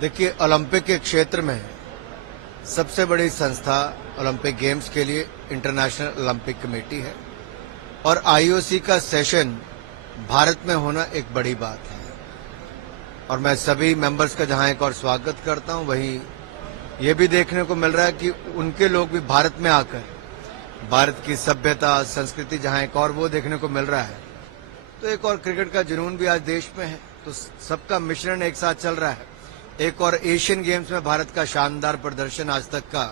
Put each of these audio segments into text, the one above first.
देखिए, ओलंपिक के क्षेत्र में सबसे बड़ी संस्था ओलंपिक गेम्स के लिए इंटरनेशनल ओलंपिक कमेटी है और आईओसी का सेशन भारत में होना एक बड़ी बात है। और मैं सभी मेंबर्स का जहां एक और स्वागत करता हूं, वहीं ये भी देखने को मिल रहा है कि उनके लोग भी भारत में आकर भारत की सभ्यता, संस्कृति जहां एक और वो देखने को मिल रहा है। तो एक और क्रिकेट का जुनून भी आज देश में है, तो सबका मिश्रण एक साथ चल रहा है। एक और एशियन गेम्स में भारत का शानदार प्रदर्शन आज तक का,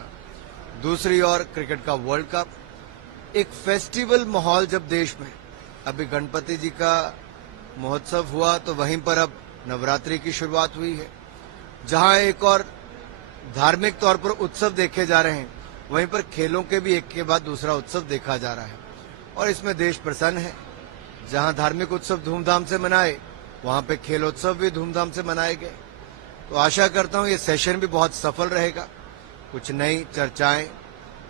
दूसरी ओर क्रिकेट का वर्ल्ड कप, एक फेस्टिवल माहौल जब देश में, अभी गणपति जी का महोत्सव हुआ तो वहीं पर अब नवरात्रि की शुरुआत हुई है। जहां एक और धार्मिक तौर पर उत्सव देखे जा रहे हैं, वहीं पर खेलों के भी एक के बाद दूसरा उत्सव देखा जा रहा है और इसमें देश प्रसन्न है। जहां धार्मिक उत्सव धूमधाम से मनाए, वहां पे खेलोत्सव भी धूमधाम से मनाए गए। तो आशा करता हूं ये सेशन भी बहुत सफल रहेगा। कुछ नई चर्चाएं,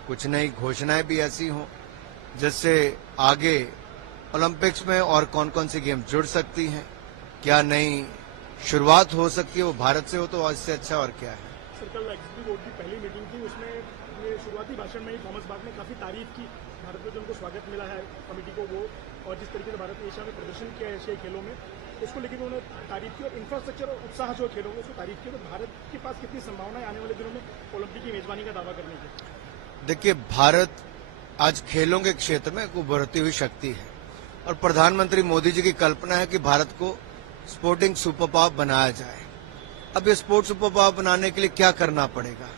कुछ नई घोषणाएं भी ऐसी हों जिससे आगे ओलंपिक्स में और कौन कौन सी गेम जुड़ सकती हैं, क्या नई शुरुआत हो सकती है, वो भारत से हो तो इससे अच्छा और क्या है। सर, कल एग्जीक्यूटिव बोर्ड की पहली मीटिंग थी, उसमें ये शुरुआती भाषण में ही थॉमस बाग ने काफी तारीफ की भारत में जो उनको स्वागत मिला है कमेटी को, वो और जिस तरीके से भारत ने एशिया में प्रदर्शन किया है एशियाई खेलों में, उसको लेकर उन्होंने तारीफ की और इंफ्रास्ट्रक्चर और उत्साह जो खेलों में उसको तारीफ की। तो भारत के पास कितनी संभावना है आने वाले दिनों में ओलंपिक की मेजबानी का दावा करने की? देखिए, भारत आज खेलों के क्षेत्र में एक उभरती हुई शक्ति है और प्रधानमंत्री मोदी जी की कल्पना है कि भारत को स्पोर्टिंग सुपर पावर बनाया जाए। अब ये स्पोर्ट्स सुपर पावर बनाने के लिए क्या करना पड़ेगा?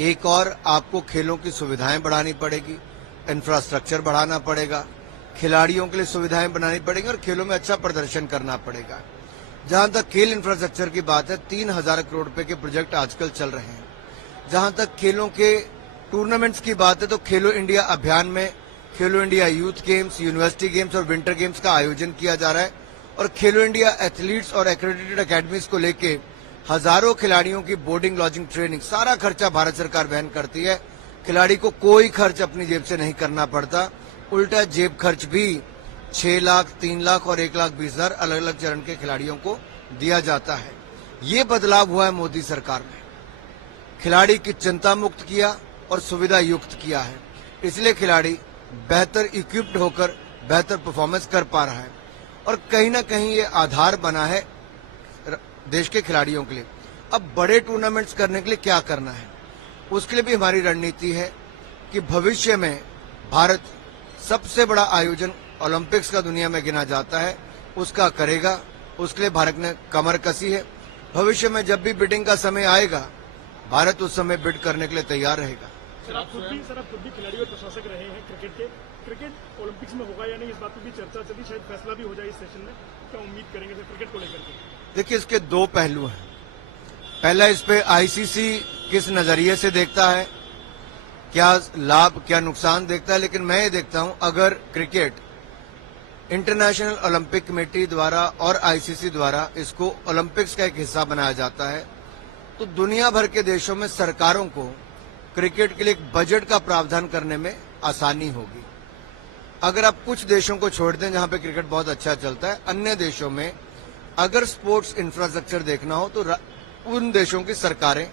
एक और आपको खेलों की सुविधाएं बढ़ानी पड़ेगी, इंफ्रास्ट्रक्चर बढ़ाना पड़ेगा, खिलाड़ियों के लिए सुविधाएं बनानी पड़ेगी और खेलों में अच्छा प्रदर्शन करना पड़ेगा। जहां तक खेल इंफ्रास्ट्रक्चर की बात है, 3,000 करोड़ रुपए के प्रोजेक्ट आजकल चल रहे हैं। जहां तक खेलों के टूर्नामेंट्स की बात है तो खेलो इंडिया अभियान में खेलो India youth games, university games और विंटर गेम्स का आयोजन किया जा रहा है और खेलो इंडिया एथलीट्स और एक्रेडिटेड अकेडमीज को लेके हजारों खिलाड़ियों की बोर्डिंग, लॉजिंग, ट्रेनिंग, सारा खर्चा भारत सरकार वहन करती है। खिलाड़ी को कोई खर्च अपनी जेब से नहीं करना पड़ता, उल्टा जेब खर्च भी 6 लाख, 3 लाख और 1,20,000 अलग अलग चरण के खिलाड़ियों को दिया जाता है। ये बदलाव हुआ है मोदी सरकार में, खिलाड़ी की चिंता मुक्त किया और सुविधा युक्त किया है। इसलिए खिलाड़ी बेहतर इक्विप्ड होकर बेहतर परफॉर्मेंस कर पा रहा है और कहीं ना कहीं ये आधार बना है देश के खिलाड़ियों के लिए। अब बड़े टूर्नामेंट्स करने के लिए क्या करना है, उसके लिए भी हमारी रणनीति है कि भविष्य में भारत सबसे बड़ा आयोजन ओलंपिक्स का दुनिया में गिना जाता है, उसका करेगा। उसके लिए भारत ने कमर कसी है। भविष्य में जब भी बिडिंग का समय आएगा, भारत उस समय बिड करने के लिए तैयार रहेगा। सर, आप खुद भी खिलाड़ी और प्रशासक रहे हैं क्रिकेट के। क्रिकेट ओलंपिक्स में होगा या नहीं, इस बात पर भी चर्चा चली, शायद फैसला भी हो जाए इस सेशन में। क्या उम्मीद करेंगे सर क्रिकेट को लेकर के? देखिए, इसके दो पहलू हैं। पहला, इस पे आईसीसी किस नजरिए से देखता है, क्या लाभ क्या नुकसान देखता है। लेकिन मैं ये देखता हूं, अगर क्रिकेट इंटरनेशनल ओलंपिक कमेटी द्वारा और आईसीसी द्वारा इसको ओलंपिक्स का एक हिस्सा बनाया जाता है तो दुनिया भर के देशों में सरकारों को क्रिकेट के लिए एक बजट का प्रावधान करने में आसानी होगी। अगर आप कुछ देशों को छोड़ दें जहां पे क्रिकेट बहुत अच्छा चलता है, अन्य देशों में अगर स्पोर्ट्स इंफ्रास्ट्रक्चर देखना हो तो उन देशों की सरकारें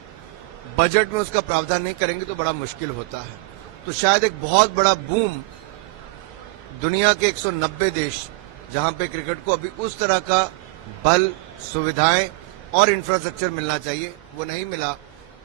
बजट में उसका प्रावधान नहीं करेंगी तो बड़ा मुश्किल होता है। तो शायद एक बहुत बड़ा बूम दुनिया के 190 देश जहां पे क्रिकेट को अभी उस तरह का बल, सुविधाएं और इंफ्रास्ट्रक्चर मिलना चाहिए, वो नहीं मिला।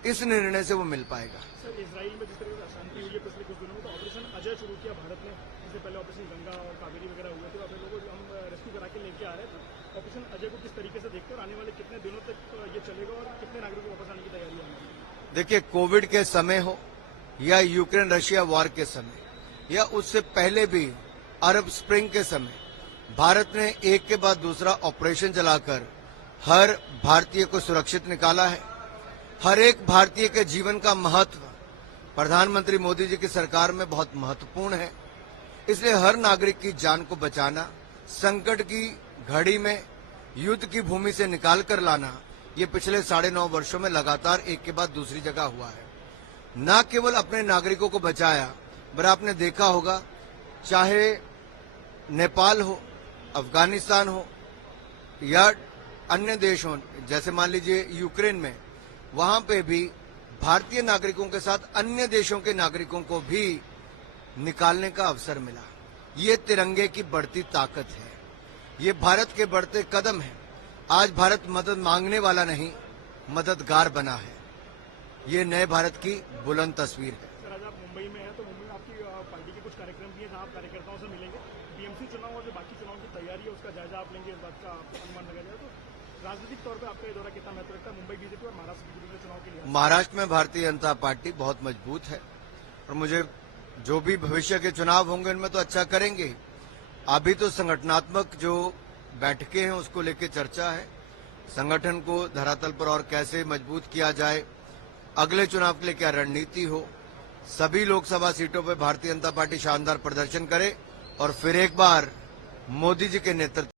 इस निर्णय से वो मिल पाएगा। सर, इजराइल में जिस तरह से अशांति हुई है पिछले कुछ दिनों में, तो ऑपरेशन अजय शुरू किया भारत ने। इससे पहले ऑपरेशन गंगा और कावेरी वगैरह हुए थे, अपने लोगों को हम रेस्क्यू करा के लेके आ रहे थे। ऑपरेशन अजय को किस तरीके से देखते हैं और आने वाले कितने दिनों तक ये चलेगा और कितने नागरिकों को वापस आने की तैयारी है? देखिए, कोविड के समय हो या यूक्रेन रशिया वॉर के समय या उससे पहले भी अरब स्प्रिंग के समय, भारत ने एक के बाद दूसरा ऑपरेशन चलाकर हर भारतीय को सुरक्षित निकाला है। हर एक भारतीय के जीवन का महत्व प्रधानमंत्री मोदी जी की सरकार में बहुत महत्वपूर्ण है। इसलिए हर नागरिक की जान को बचाना, संकट की घड़ी में युद्ध की भूमि से निकाल कर लाना, ये पिछले 9.5 वर्षों में लगातार एक के बाद दूसरी जगह हुआ है। न केवल अपने नागरिकों को बचाया, पर आपने देखा होगा, चाहे नेपाल हो, अफगानिस्तान हो या अन्य देश हों, जैसे मान लीजिए यूक्रेन में, वहां पे भी भारतीय नागरिकों के साथ अन्य देशों के नागरिकों को भी निकालने का अवसर मिला। ये तिरंगे की बढ़ती ताकत है, ये भारत के बढ़ते कदम है। आज भारत मदद मांगने वाला नहीं, मददगार बना है। ये नए भारत की बुलंद तस्वीर है। सर, आज आप मुंबई में हैं तो मुंबई में आपकी पार्टी के कुछ कार्यक्रम भी हैं जहां आप कार्यकर्ताओं से मिलेंगे। बीएमसी चुनाव और जो बाकी चुनाव की तैयारी है उसका जायजा आप लेंगे, इस बात का आपको अनुमान लगाया जाए तो राजनीतिक तौर पर आपका ये दौरा कितना महत्व रखता है मुंबई बीजेपी और महाराष्ट्र बीजेपी के चुनाव के लिए? महाराष्ट्र में भारतीय जनता पार्टी बहुत मजबूत है और मुझे जो भी भविष्य के चुनाव होंगे उनमें तो अच्छा करेंगे। अभी तो संगठनात्मक जो बैठकें हैं उसको लेकर चर्चा है, संगठन को धरातल पर और कैसे मजबूत किया जाए, अगले चुनाव के लिए क्या रणनीति हो। सभी लोकसभा सीटों पर भारतीय जनता पार्टी शानदार प्रदर्शन करे और फिर एक बार मोदी जी के नेतृत्व